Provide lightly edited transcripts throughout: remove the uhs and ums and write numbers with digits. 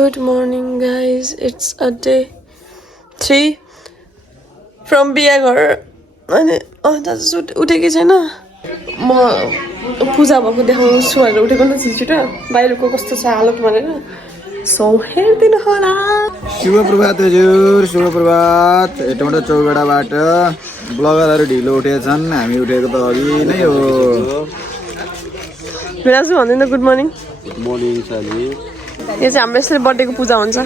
Good morning, guys. It's a day 3 from Biaghar. अनि दाजु उठेकै छैन म पूजा भएको देखाउँछु भनेर उठेको नि छिटो बाहिरको कस्तो छ हालत भनेर सो हेर्दिनु होला शुभ प्रभात हजुर शुभ प्रभात हेटौँडा चौगडाबाट ब्लगरहरू ढिलो उठेछन् हामी उठेको त अघि नै हो विराजु भन्दैन गुड मर्निङ साली यो चाहिँ हाम्रो यसरी बर्थडेको पूजा हुन्छ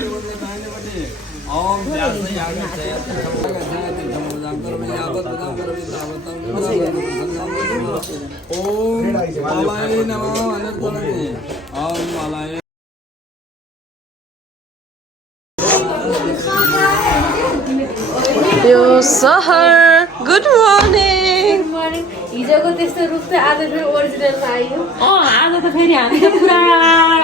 यो सहर गुड मर्निङ हिजोको त्यस्तो रूप चाहिँ आज फेरि ओरिजिनलमा आयो आज त फेरि हामी त पुरा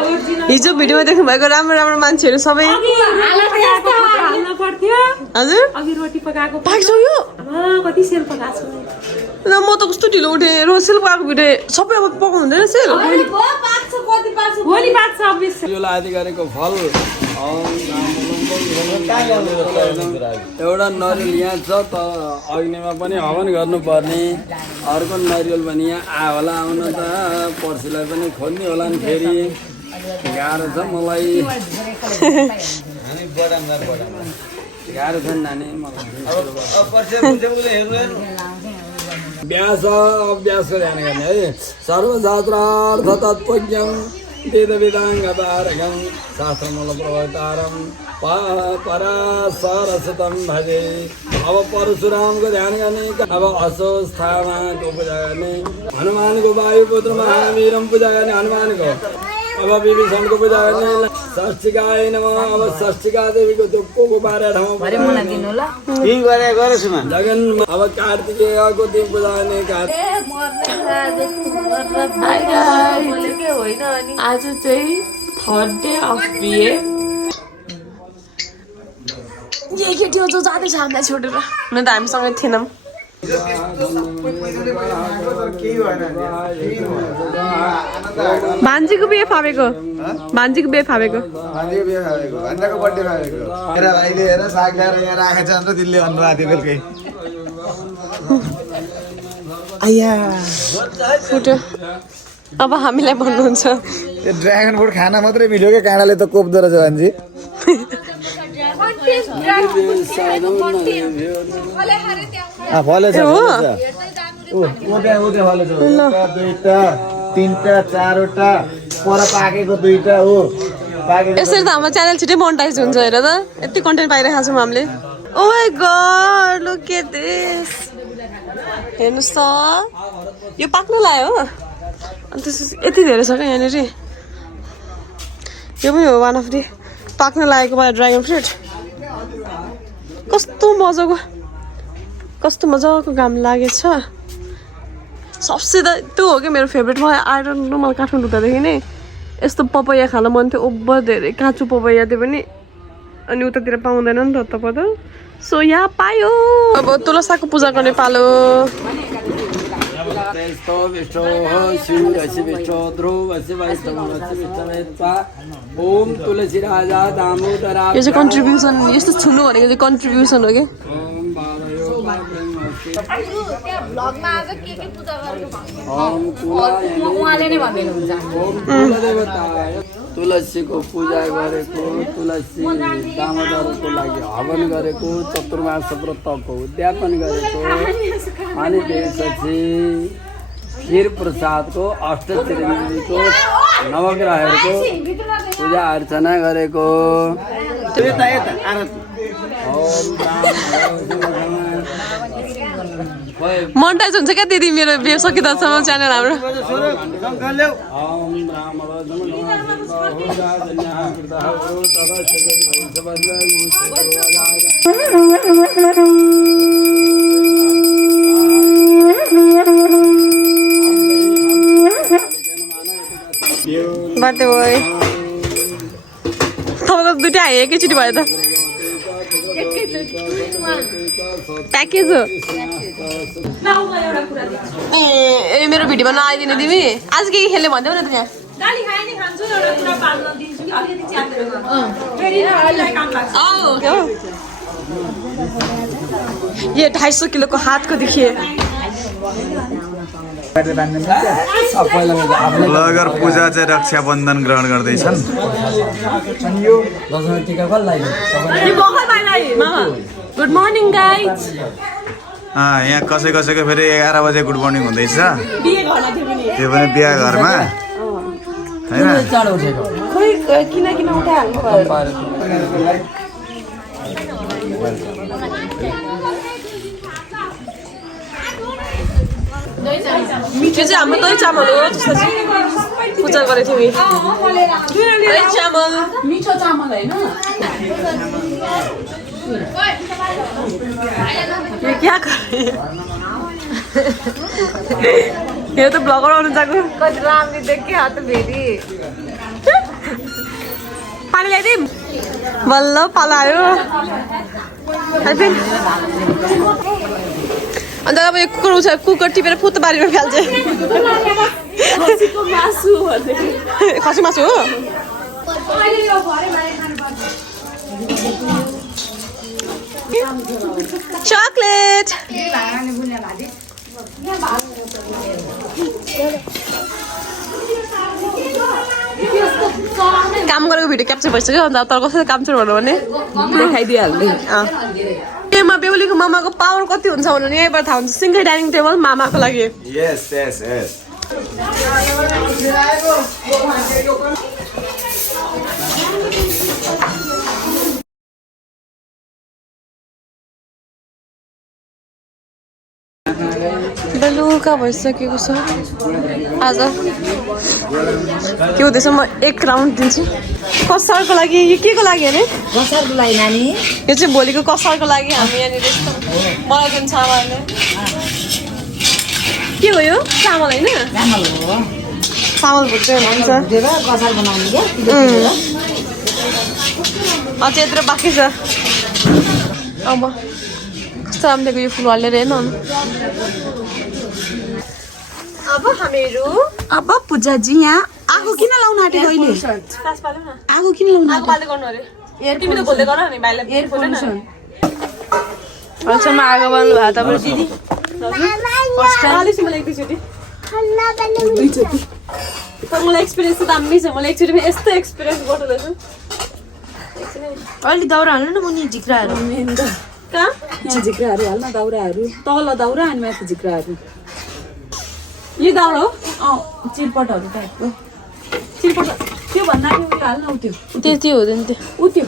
ओरिजिनल हिजो भिडियोमा देख्नु भएको राम्रो राम्रो मान्छेहरू सबै हाल्न पर्थ्यो हजुर अघि रोटी पकाएको पाकिसक्यो कति सेल पकाएको न म त कस्तो ढिलो उठेँ रोसेल पकाएको भिडियो सबै अब पकाउनु हुँदैन सेल भोलि पाक्छ अभ्यास आदि गरेको फल एउटा नरिवल यहाँ छ त अग्निमा पनि हवन गर्नुपर्ने अर्को नरिवल पनि यहाँ होला आउन त पर्सीलाई पनि खोज्ने होला नि फेरि गाह्रो छ मलाई गाह्रो छ नि नानी मलाई व्यास अभ्यासको ध्यान गर्ने है सर्वशास्त्रार्थ तत्त्वज्ञं वेद वेदाङ्ग पारगं शास्त्रमूल प्रवर्तारं पराशरसतं भजे अब परशुरामको ध्यान गर्ने अब अशोस्थामाको पूजा गर्ने हनुमानको वायुपुत्र महावीरम पूजा गर्ने हनुमानको अब विभीषणको पूजा गर्ने षष्ठिकाय नमः अब षष्ठिका देवीको दुःखको बारे ठाउँमा जगन अब कार्तिकेयको दिन पूजा गर्ने आज चाहिँ थर्ड डे अफ बिए यही केटी हो जो जाँदैछ हामीलाई छोडेर न त हामीसँगै थिएनौँ भान्जीको बिहे फापेको भान्जीको बिहे फापेको फुट्यो अब हामीलाई भन्नुहुन्छ त्यो ड्रागन फ्रुट खाना मात्रै मिल्यो क्या काँडाले त कोप्दो रहेछ भान्जी फलेछ दुईटा तीनटा चारवटा पर पाकेको दुईटा हो यसरी त हाम्रो च्यानल छिटै मोनेटाइज हुन्छ हेर त यति कन्टेन्ट पाइरहेको छौँ हामीले oh my god look at this हेर्नुहोस् त यो पाक्न लाग्यो हो अनि त्यसपछि यति धेरै छ क्या यहाँनिर यो पनि हो वान अफ दी पाक्न लागेको मलाई ड्रागन फ्रुट कस्तो मजाको घाम लागेछ सबसे त त्यो हो कि मेरो फेभरेट भयो आइरन र मलाई काठमाडौँ हुँदादेखि नै यस्तो पपैया खान मन थियो ओभर धेरै काँचो पपैया थियो पनि अनि उतातिर पाउँदैन नि त तपाईँ त सो यहाँ पायो अब तुलसाको पूजा गर्ने पालो ओम तुलसी राजा दामोदरा यो चाहिँ कन्ट्रिब्युसन यस्तो छुनु भनेको चाहिँ कन्ट्रिब्युसन हो कि तुलसीको पूजा गरेको तुलसी दामोदरको लागि हवन गरेको चतुर्मास व्रतको उद्यापन गरेको अनि त्यसपछि खीर प्रसादको अष्टचिरञ्जीवीको नवग्रहहरूको पूजा अर्चना गरेको मोनेटाइज हुन्छ क्या दिदी मेरो बिहे सकिँदासम्म च्यानल हाम्रो बाटो भयो तपाईँको दुइटै आयो एकैचोटि भयो त प्याकेज हो ए मेरो भिडियोमा नआइदिने तिमी आज के खेल्ने भन्दैौ न त यहाँ गाली खाए नि खान्छु र एउटा कुरा पाल्न दिन्छु ये 250 किलोको हातको देखिए लगेर पूजा चाहिँ रक्षाबन्धन ग्रहण गर्दैछन् गुड मर्निङ गाइज यहाँ कसै कसैको फेरि 11 बजे गुड मर्निङ हुँदैछ त्यो पनि बिहा घरमा हैन खोइ किन उठाइहाल्नु भयो त्यो चाहिँ हाम्रो दही चामल हो जस्तो चाहिँ पूजा गरेको थियौँ दही चामल मिठो चामल होइन ये क्या कर रही है ये तो ब्लॉगर होने जाको कति रामले देख के हात भेरी पानी ल्याइदिउँ बल्ल पालायो अन्त अब यो कुकुर उठ्छ कुकुर टिपेर फुत बारीमा फाल्छ खसी मासु हो चॉकलेट काम गरेको भिडियो क्याप्चर भइसक्यो अन्त तर कसरी काम सुरु भन्नु भने देखाइदिइहाल्ने त्यहीमा बेहुलीको मामाको पावर कति हुन्छ भने यहीँबाट थाहा हुन्छ सिङ्गै डाइनिङ टेबल मामाको लागि यस यस यस बेलुका भइसकेको छ आज के हुँदैछ म 1 राउन्ड दिन्छु कसारको लागि यो के को लागि अरे कसारको लागि नानी यो चाहिँ भोलिको कसारको लागि हामी यहाँनिर यस्तो मलाई दिन्छ आमाले के हो यो चामल होइन चामल हो चामल भुट्दै हुन्छ भुटेर कसार बनाउने क्या अझ यत्रो बाँकी छ अब कस्तो राम्रोको यो फुल हालेर हेर्नु अब हामीहरू अब पूजाजी यहाँ आगो किन लाउन आँटेको अहिले आगो किन लाउन आगोले गर्नु अरे तिमी त खोल्दै गर नि भाइलाई अहिलेसम्म आगो बाल्नु भएको तपाईँ दिदी अहिलेसम्म एकचोटि तर मलाई एक्सपिरियन्स त दामी छ मलाई एकचोटि यस्तो एक्सपिरियन्स गर्नु रहेछ अहिले दाउरा हाल्नु न मुनि झिक्राहरू कहाँ यहाँ झिक्राहरू हाल्न दाउराहरू तल दाउरा अनि माथि झिक्राहरू यो दाउरा हो चिरपटहरू टाइपको चिरपट त्यो भन्दा उयो हाल्न उ त्यो त्यो हुँदैन त्यो उ त्यो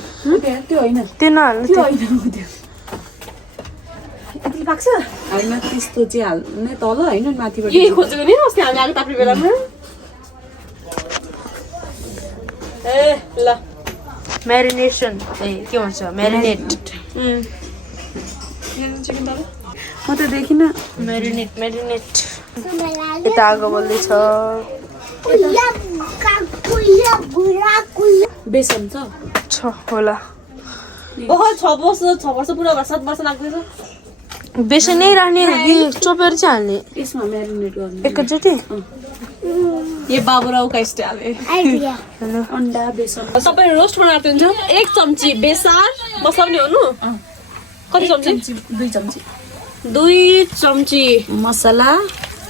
त्यो होइन त्यो नहाल्नु त्यो होइन उ त्यो यति पाक्छ होइन त्यस्तो चाहिँ हाल्ने तल होइन माथिबाट यही खोजेको नि अस्ति हामी आएको ताप्ने बेलामा ए ल म्यारिनेसन ए के भन्छ म्यारिनेट चिकन दाल म त देखिनँ म्यारिनेट यता आगो बल्दैछ बेसन छ होला ओहो 6 वर्ष पुरा भएर 7 वर्ष लाग्दैछ बेसन नै राख्ने कि चोपेर चाहिँ हाल्ने यसमा म्यारिनेट गर्ने एकैचोटि ये बाबुराव का स्टाइल है अन्डा बेसन सबै रोस्ट बनाएको हुन्छ 1 चम्ची बेसार मसाउने हो नु कति चम्ची 2 चम्ची 2 चम्ची मसला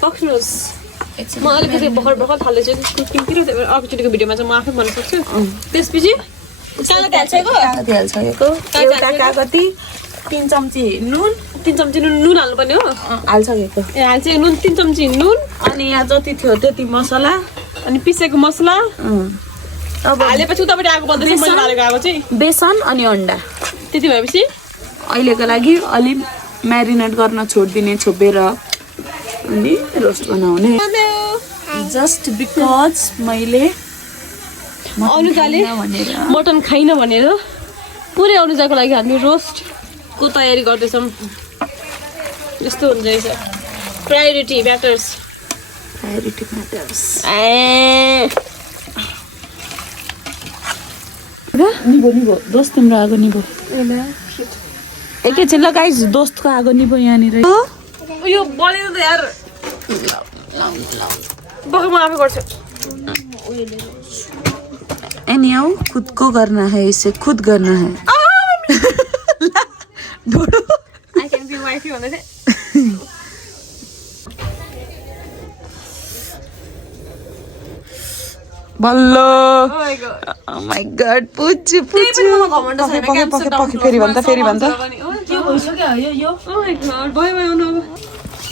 पक्नुस् म अलिकति भर्खर थाल्दैछु कुकिङतिर अर्कोचोटिको भिडियोमा चाहिँ म आफै भन्न सक्छु त्यसपछि कागती हाल्छको एउटा कागती 3 चम्ची नुन 3 चम्ची नुन हाल्नुपर्ने हो हाल्छको ए हाल्छ नुन 3 चम्ची नुन अनि यहाँ जति थियो त्यति मसला अनि पिसेको मसला अब हालेपछि उतापट्टि आगो बल्दैछ मैले हालेको आगो चाहिँ बेसन अनि अन्डा त्यति भएपछि अहिलेको लागि अलि म्यारिनेट गर्न छोडिदिने छोपेर अनि रोस्ट बनाउने जस्ट बिकज मैले अनुजाले भनेर मटन खाइन भनेर पुरै अनुजाको लागि हामी रोस्टको तयारी गर्दैछौँ यस्तो हुन्छ रहेछ प्रायोरिटी म्याटर्स निभो दोस्त तिम्रो आगो निभो एकैछिन ल गाइस दोस्तको आगो निभो यहाँनिर उयो बलेन त यार बग म आफै गर्छु एनीहाउ खुद को करना है इसे खुद करना है ढोडो I can be wifey भन्दै थिएँ बल्लो Oh my god Oh my god पुच्छु पुच्छु पके फेरि भन्छ Oh my god भयो आउनु अब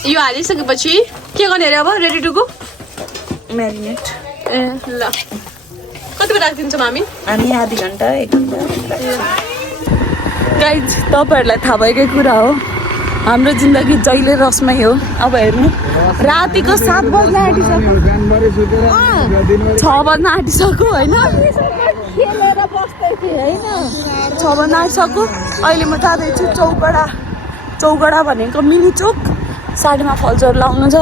यो हालिसकेपछि के गर्ने अरे अब रेडी टु गो म्यारिनेट ए ल कति बेला राखिदिन्छौँ हामी हामी आधी घन्टा 1 घन्टा गाइज तपाईँहरूलाई थाहा भएकै कुरा हो हाम्रो जिन्दगी जहिले रसमै हो अब हेर्नु रातिको 7 बज्न आँटिसक्यो 6 बज्न आँटिसक्यो होइन 6 बज्न आँटिसक्यो अहिले म जाँदैछु चौगडा भनेको मिनी चोक साडीमा फल्सहरू लाउनु छ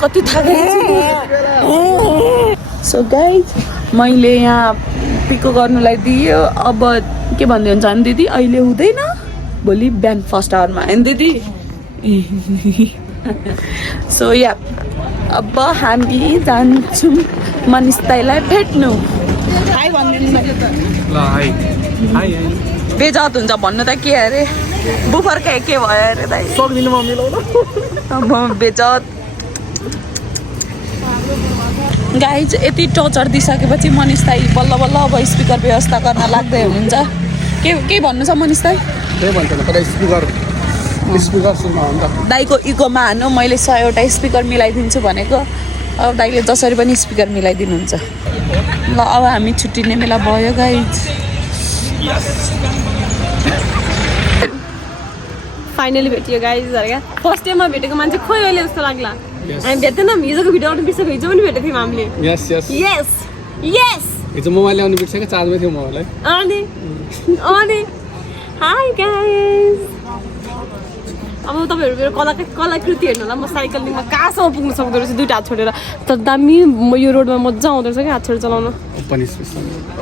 कति थाकेको सो गाइज मैले यहाँ पिको गर्नुलाई दियो अब के भन्दै हुन्छ भने दिदी अहिले हुँदैन भोलि बिहान फर्स्ट आवरमा होइन दिदी सो या अब हामी जान्छौँ मनिष दाइलाई भेट्नु हाई भनिदिनु बेजत हुन्छ भन्नु त के अरे बुफर के भयो अरे दाइ सक्दिनु म मिलाउन अब बेजत गाइज यति टर्चर दिइसकेपछि मनिष दाइ बल्ल बल्ल अब स्पिकर व्यवस्था गर्न लाग्दै हुनुहुन्छ के भन्नु छ मनिष दाइ दाइको इगोमा हान्नु मैले 100वटा स्पिकर मिलाइदिन्छु भनेको अब दाइले जसरी पनि स्पिकर मिलाइदिनुहुन्छ ल अब हामी छुट्टिने बेला भयो गाइज फाइनली भेटियो गाइज क्या फर्स्ट टाइममा भेटेको मान्छे खोइ अहिले जस्तो लाग्ला हामी भेट्दैनौँ हिजोको भिडियो आउनु बिर्सेको हिजो पनि भेटेको थियौँ हामीले यस यस यस यस हिजो मोबाइल ल्याउनु बिर्सेको चार्जमै थियो मोबाइल अनि हाई गाइज अब तपाईँहरू मेरो कलाकृति हेर्नु होला म साइकलिङमा कहाँसम्म पुग्नु सक्दो रहेछ 2टा हात छोडेर तर दामी यो रोडमा मजा आउँदो रहेछ क्या हात छोडेर चलाउनु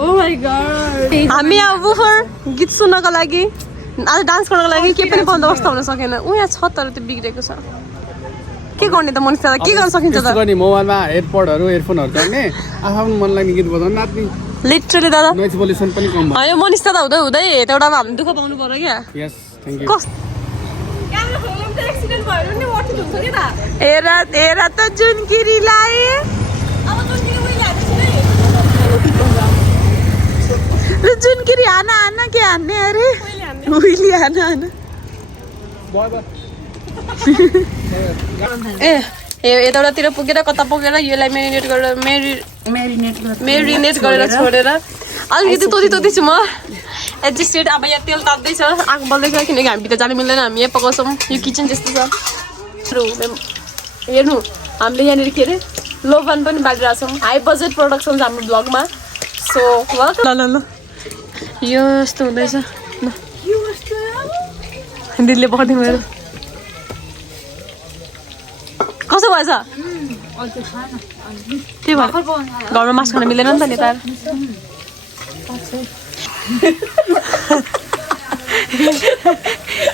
ओ माई गॉड हामी अब बुफर गीत सुन्नको लागि आज डान्स गर्नको लागि के पनि बन्दोबस्त हुन सकेन ऊ यहाँ छ तर त्यो बिग्रेको छ के गर्ने त मनिष दादा के गर्न सकिन्छ त गर्ने मोबाइलमा हेडफोनहरू चढ्ने आफ्नो मन लाग्ने गीत बजाउनु नाच्ने लिटरली दादा नोइज पोल्युसन पनि कम भयो होइन मनिष दादा हुँदै हुँदै एउटामा हामी दुःख पाउनु पर्यो क्या यस थ्याङ्क यू हेरा त जुनकिरीलाई जुनकिरी हाना के हान्ने अरे उहिले हाना ए यताउतातिर पुगेर कता पुगेर यसलाई मेरिनेट गरेर छोडेर अलिकति तोती छु म एडजस्टेड अब यहाँ तेल ताप्दैछ आगो बल्दैछ किनकि हामी भित्र जानु मिल्दैन हामी यहाँ पकाउँछौँ यो किचन जस्तो छ हेर्नु हामीले यहाँनिर के अरे लोभन पनि बालिरहेको छौँ हाई बजेट प्रोडक्सन छ हाम्रो ब्लगमा सो ल यो यस्तो हुँदैछ दिदीले पकाइदिनु मेरो कसो भएछ त्यही भएर घरमा मासु खान मिल्दैन नि त नि त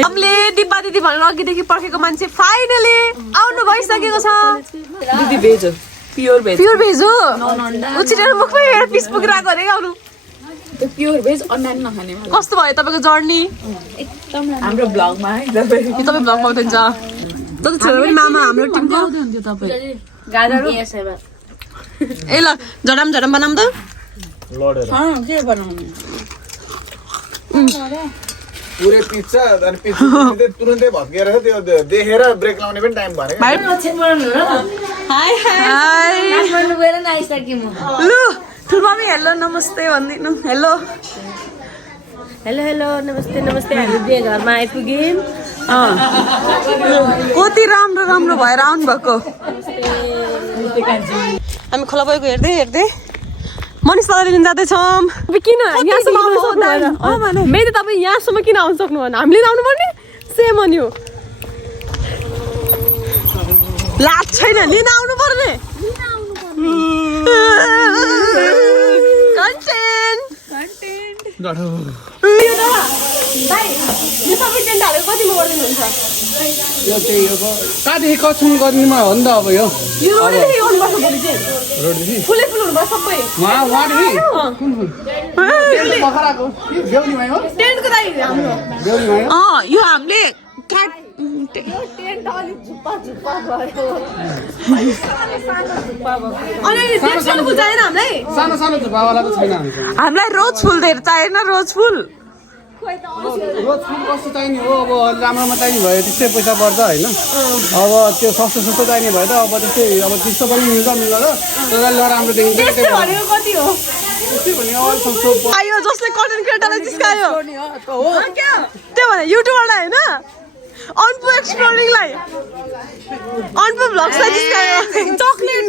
हामीले दिपा दिदी भनेर अघिदेखि पर्खेको मान्छे फाइनली आउनु भइसकेको छ दिदी भेज हो प्योर भेज हो उछिटेर मुखमै एउटा पिस पुगिरहेको अरे आउनु प्योर भेज अन्डा नखाने कस्तो भयो तपाईँको जर्नी हाम्रो ब्लगमा है तपाईँ ब्लगमा आउँदैछ जति छोरा पनि मामा हाम्रो टिमको ए ल झडम बनाऊँ त के बनाउनु पुरै पिज्जा अनि पिज्जा तुरुन्तै भत्किएर त्यो देखेर ब्रेक लाउने पनि टाइम भएन हाई लु ठुल्मामी हेलो नमस्ते भनिदिनु हेलो नमस्ते हामी बिहे घरमा आइपुग्यौँ कति राम्रो भएर आउनु भएको हामी खोला गएको हेर्दै मनिष दादाले लिन जाँदैछौँ किन यहाँसम्म आउनु सक्नु मेरो तपाईँ यहाँसम्म किन आउनु सक्नु भएन हामीले आउनु पर्ने सेम हो नि हो लाज छैन लिन आउनु पर्ने कन्टेन्ट यो सबै टेन्ट हालेको कतिमा गरिदिनुहुन्छ यो चाहिँ यो कहाँदेखि कसम गर्नेमा हो नि त अब यो यो रोडदेखि गर्नुपर्छ भोलि चाहिँ फुलै फुल हुनुपर्छ सबै वहाँदेखि पखराको बेहुली भाइ हो टेन्टको लागि हाम्रो बेहुली भाइ हो यो हामीले टेन्ट अलिक झुप्पा झुप्पा भयो अनि डेढ सानो फुल चाहिएन हामीलाई सानो सानो धुपावाला त छैन हामीसँग हामीलाई रोज फुल धेरै चाहिएन रोज फुल रोज फुल कस्तो चाहिने हो अब राम्रोमा चाहिने भयो त्यस्तै पैसा पर्छ होइन अब त्यो सस्तो सस्तो चाहिने भयो त अब त्यस्तै अब त्यस्तो पनि मिल्छ मिल्दैन तर राम्रो देखिन्छ त्यस्तै भनेको कति हो त्यस्तै भने अब सस्तो आयो जसले कन्टेन्ट क्रिएटरलाई जिस्कायो त्यो भने युट्युबरलाई होइन अनपु एक्सप्लोरिङलाई अनपु भ्लग्सलाई जिस्कायो chocolate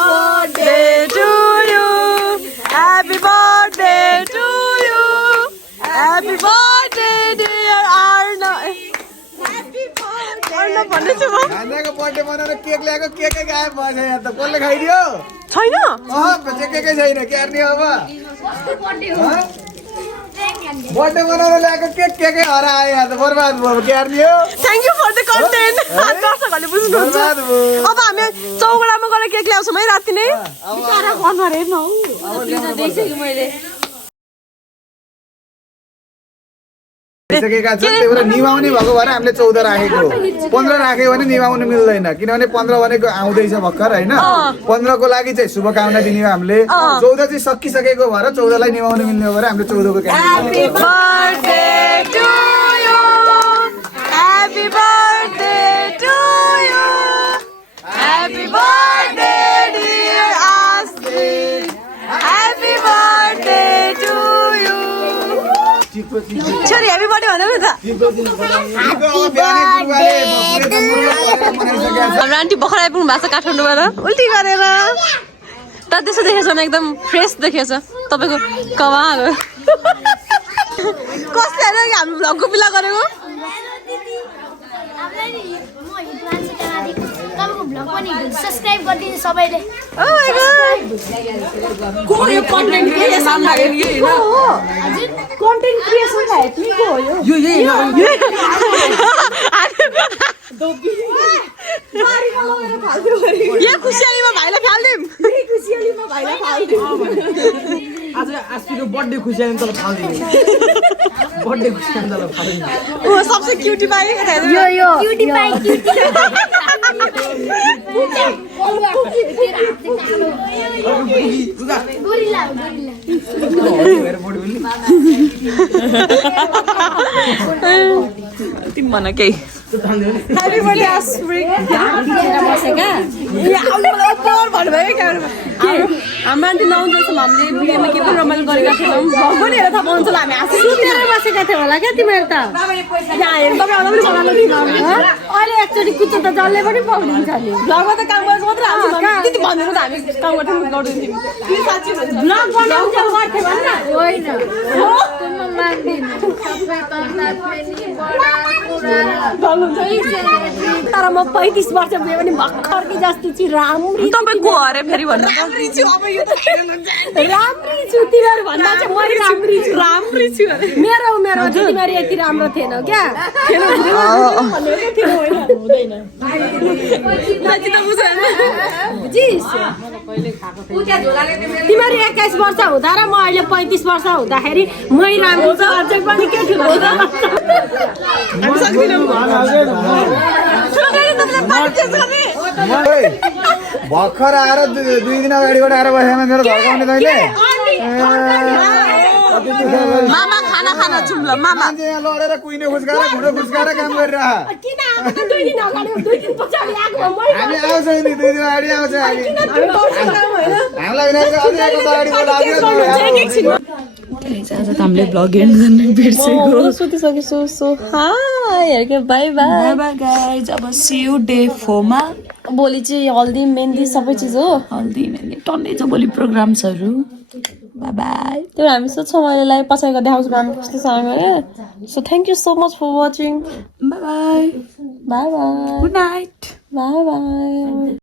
birthday to you happy birthday to you happy birthday dear आर्न भन्दैछु म नानीको बर्थडे मनाउन केक ल्याएको केकै गायब भएछ यहाँ त कसले खाइदियो छैन केकै छैन क्यार्ने अब बर्थडे मनाउन ल्याएको केक केकै हरायो यहाँ त बर्बाद भयो क्यार्ने हो thank you for the content दर्शकहरूले बुझ्नुहुन्छ अब हामी चौगडामा गएर केक ल्याउँछौँ है राति नै भइसकेका छन् त्यही भएर निभाउने भएको भएर हामीले 14 राखेको 15 राख्यो भने निभाउनु मिल्दैन किनभने 15 भनेको आउँदैछ भर्खर होइन 15 को लागि चाहिँ शुभकामना दिने हो हामीले 14 चाहिँ सकिसकेको भएर 14 लाई निभाउनु मिल्ने भएर हामीले 14 को Happy birthday to you. Happy birthday to you. Happy birthday dear Astrid. Happy birthday to you. छोरी ह्यापी बर्थडे भन न त हाम्रो आन्टी भर्खर आइपुग्नु भएको छ काठमाडौँबाट उल्टी गरेर तर त्यसो देखेको छैन एकदम फ्रेस देखेको छ तपाईँको कमाल हो कसले होइन कि हामी भ्लगको पिला गरेको सब्सक्राइब गरिदिनु सबैले कन्टेन्ट क्रिएसन यहाँ खुसियालीमा भाइलाई फालिदिउँ खुसियालीमा भाइलाई फालिदिउँ आज आस्तीको बर्थडे खुसियाली तल फाल्दिनु बर्थडे खुसियाली तल फाल्दिनु ओ सबसे क्यूटी पाइ यो क्युटी पाइ क्युटी गोरिल्ला तिमी भन केही ह्यापी बर्थडे आस्प्रिङ भन्नुभयो क्या हाम्रो आन्टी नआउँदैछौँ हामीले बिहेमा के पनि रमाइलो गरेका थियौँ भग पनि हेरेर थाहा पाउँछ हामी सुतेर बसेका थियो होला क्या तिमीहरू त यहाँ हेर्नु तपाईँ आउँदा पनि बनाएको थियौँ अहिले एकचोटि कुचो त जसले पनि पाउनुहुन्छ नि भ्लगमा त काम गरेको मात्रै हाल्छौँ त्यति भनेर त हामी काम गर्थ्यौँ गर्दैथ्यौँ त्यो साँच्ची भन्छ ब्लग बनाउँछ गर्थ्यो भन्न होइन म मान्दिनँ सबै तर म 35 वर्ष भयो भने भर्खरकी जस्तो छु राम्री तपाईँको अरे फेरि भन्नु राम्री छु अब यो त राम्री छु तिमीहरू भन्दा चाहिँ म राम्री छु राम्री छु मेरो उमेरमा चाहिँ तिमीहरू यति राम्रो थिएन क्या तिमीहरू 21 वर्ष हुँदा र म अहिले 35 वर्ष हुँदाखेरि मै राम्रो छ अझै पनि के ठुलो भर्खर आएर 2 दिन अगाडिबाट आएर बसेमा मेरो घर गाउने तैँले मामा खाना खान जाउँ ल मामा मान्छे यहाँ लडेर कुहिने खुस्काएर घुँडो खुस्काएर काम गरिरह हामी आउँछौँ नि 2 दिन अगाडि आउँछ हामी हामीलाई अझै एक हप्ता अगाडि आज त हामीले भ्लग एन्ड गर्न बिर्सेको सुतिसकेछु so hi bye bye bye guys अब सी यू डे 4 मा भोलि चाहिँ हल्दी मेहन्दी सबै चिज हो हल्दी मेहन्दी टन्नै छ भोलि प्रोग्राम्सहरू बाई बाई त्यो हामी सोध्छौँ अहिलेलाई पछाडिको देखाउँछौँ हामी कस्तोसँग गरे so thank you so much for watching bye bye bye bye good night bye by